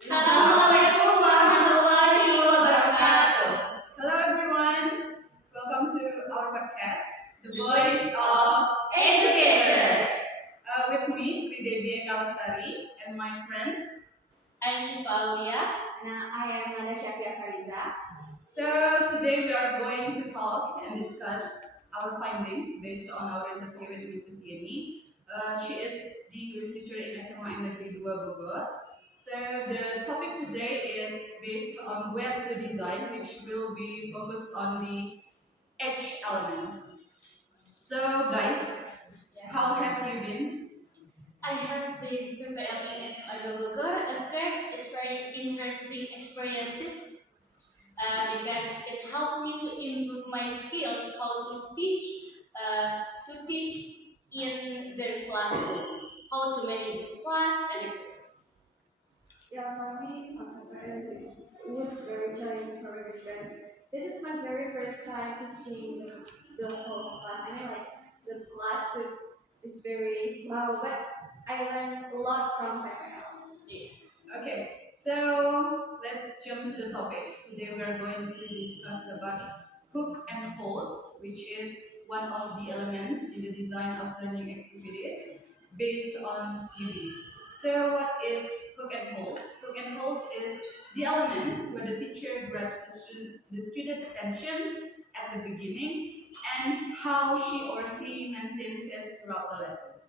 Assalamualaikum warahmatullahi wabarakatuh. Hello everyone, welcome to our podcast, The Voice of Educators. With me, Sri Devi Kalastari, and my friends. I'm Shifalia. And I am Nada Shafia Fariza. So today we are going to talk and discuss our findings based on our interview with Mrs. Yeni. She is the English teacher in SMA Negeri 2 Bogor. So the topic today is based on web to design, which will be focused on the edge elements. So guys, how have you been? I have been preparing as a blogger. At first, it's very interesting experiences because it helps me to improve my skills how to teach in the classroom, how to manage the class and etc. Yeah, for me, it was very challenging for me because this is my very first time teaching the whole class. I mean, like the class is very wow, but I learned a lot from her. Okay, so let's jump to the topic. Today we are going to discuss about hook and hold, which is one of the elements in the design of learning activities based on UB. So what is hook and hold? Hook and hold is the elements where the teacher grabs the student attention at the beginning and how she or he maintains it throughout the lesson.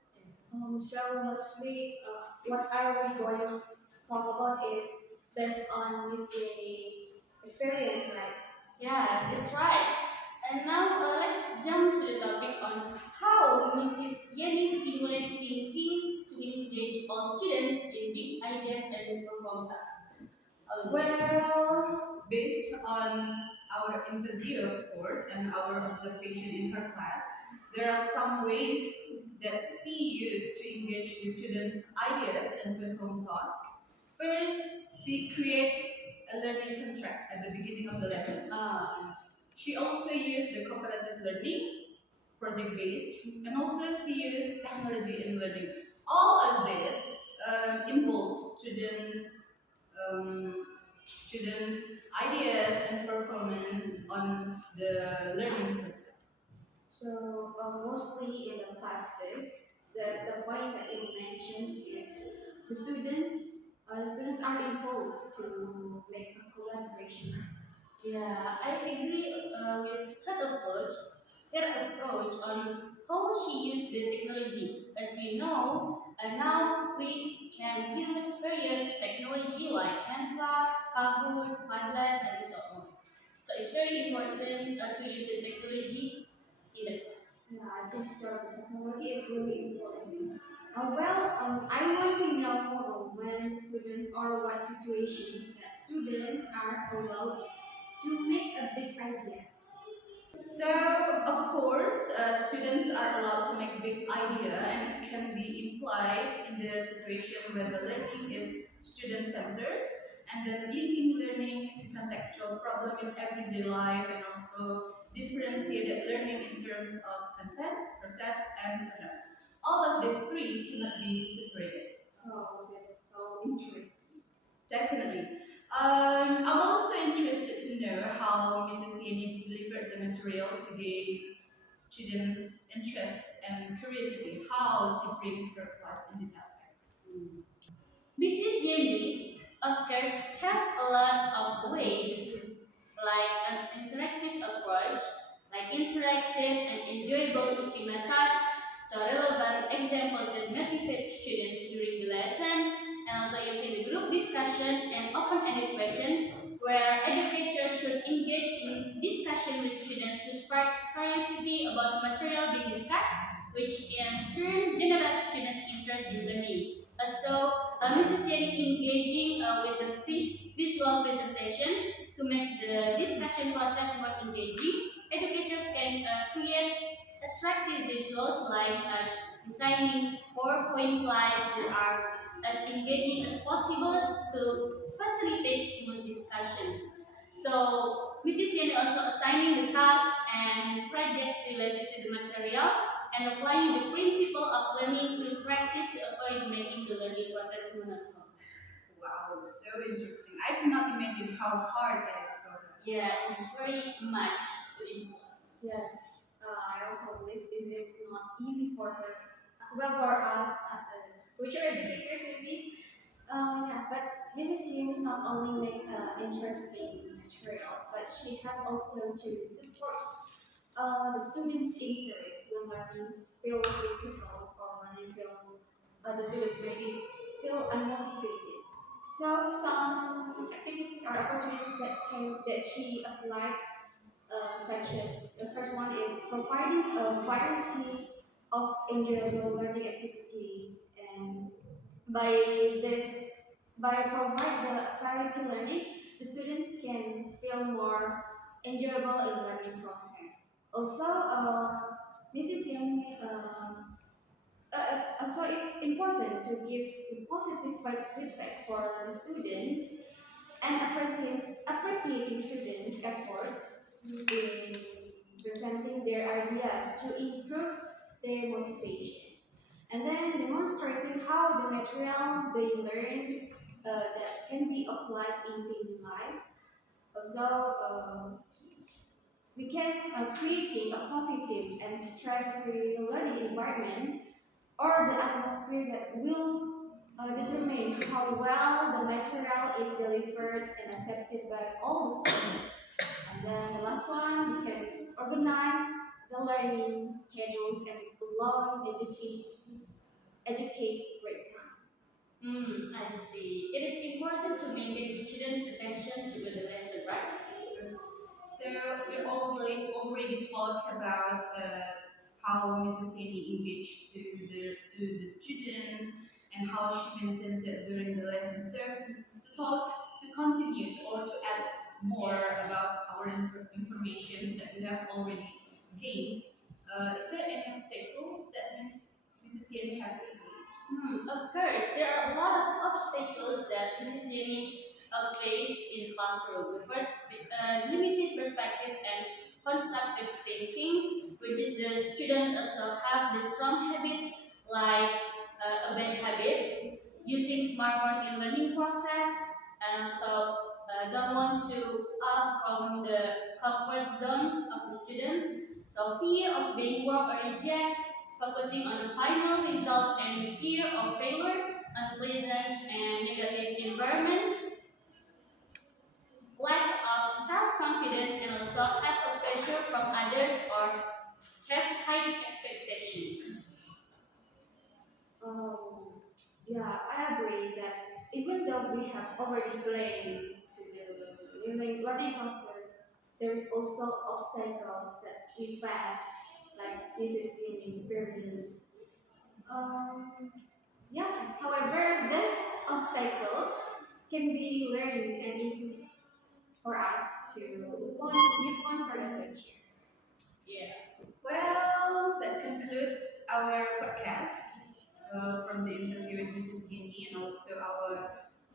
So mostly, what are we going to talk about is based on Miss Jenny experience, right? Yeah, that's right. And now let's jump to the topic on how Mrs. Yeni stimulates thinking to engage all students in big ideas and perform tasks. Well, based on our interview, of course, and our observation in her class, there are some ways that she used to engage the students' ideas and perform tasks. First, she creates a learning contract at the beginning of the lesson. She also used the cooperative learning, project-based, and also she used technology in learning. All of this involves students' ideas and performance on the learning process. So mostly in the classes, the point that you mentioned is the students are involved to make a collaboration. Yeah, I agree with her approach on how she used the technology. As we know, now we can use various technology like Canva, Kahoot, Padlet, and so on. So it's very important to use the technology in the class. Yeah, I think so. Technology is really important. I want to know when students or what situations that students are allowed to make a big idea. So, of course, students are allowed to make big idea, and it can be implied in the situation where the learning is student-centered, and then linking learning to contextual problem in everyday life, and also differentiated learning in terms of content, process, and products. All of these three cannot be separated. Oh, that's so interesting. Definitely. I'm also interested to know how Mrs. Yeni delivered the material to gain students' interest and curiosity. How she brings her class in this aspect. Mrs. Yeni, of course, have a lot of ways, like an interactive approach, like interactive and enjoyable teaching methods, so relevant examples that motivate students during the lesson, and also using the group discussion and open-ended question, where educators should engage in discussion with students to spark curiosity about the material being discussed, which in turn generates students' interest in learning. Mrs. Yeni engaging with the visual presentations to make the discussion process more engaging. Educators can create attractive visuals like designing PowerPoint slides that are as engaging as possible to facilitate smooth discussion. So, Mrs. Yeni also assigning the tasks and projects related to the material and applying the principle of learning through practice to avoid making the learning process monotonous. Wow, so interesting. I cannot imagine how hard that is for her. Yeah, it's very much to implement. Yes, I also believe it is not easy for her as well for us as future educators maybe. Yeah, but Mrs. Yu not only make interesting materials, but she has also to support the students' interest when learning feels difficult or when it feels the students maybe feel unmotivated. So some activities or opportunities that she applied, such as the first one is providing a variety of enjoyable learning activities, and by this by provide the variety learning, the students can feel more enjoyable in learning process. Also, Mrs. Yang also it's important to give positive feedback for the student and appreciating students' efforts in presenting their ideas to improve their motivation, and then demonstrating how the material they learned that can be applied in daily life. Also, we can creating a positive and stress-free learning environment or the atmosphere that will determine how well the material is delivered and accepted by all the students. And then the last one, we can organize the learning schedules and allow educate break time. I see. It is important to maintain students' attention to the lesson, right? So we already talked about how Mrs. Yeni engaged to the students and how she maintains it during the lesson. So to continue or to add more about our information that we have already gained, is there any obstacles that Mrs. Yeni have faced? Of course, there are a lot of obstacles that Mrs. Yeni face in classroom. The first, limited perspective and constructive thinking, which is the student also have the strong habits like a bad habit, using smartphone in learning process, and also don't want to out from the comfort zones of the students. So fear of being wrong or reject, focusing on the final result and fear of failure, unpleasant and negative environments, lack of self-confidence and also have a pressure from others or have high expectations. Yeah, I agree that even though we have already blamed to the learning process, there is also obstacles that we face, like Mrs. Yin experience. Um, yeah, however, these obstacles can be learned and improved for us to use one for the future. Yeah. Well, that concludes our podcast from the interview with Mrs. Yeni and also our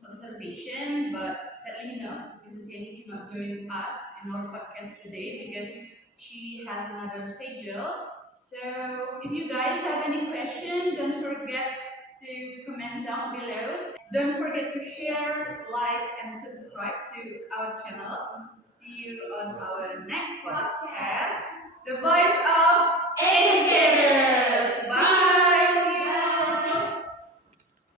observation. But sadly enough, Mrs. Yeni cannot join us in our podcast today because she has another schedule. So if you guys have any question, don't forget to comment down below. Don't forget to share, like, and subscribe to our channel. See you on our next podcast. The voice of educators. Bye.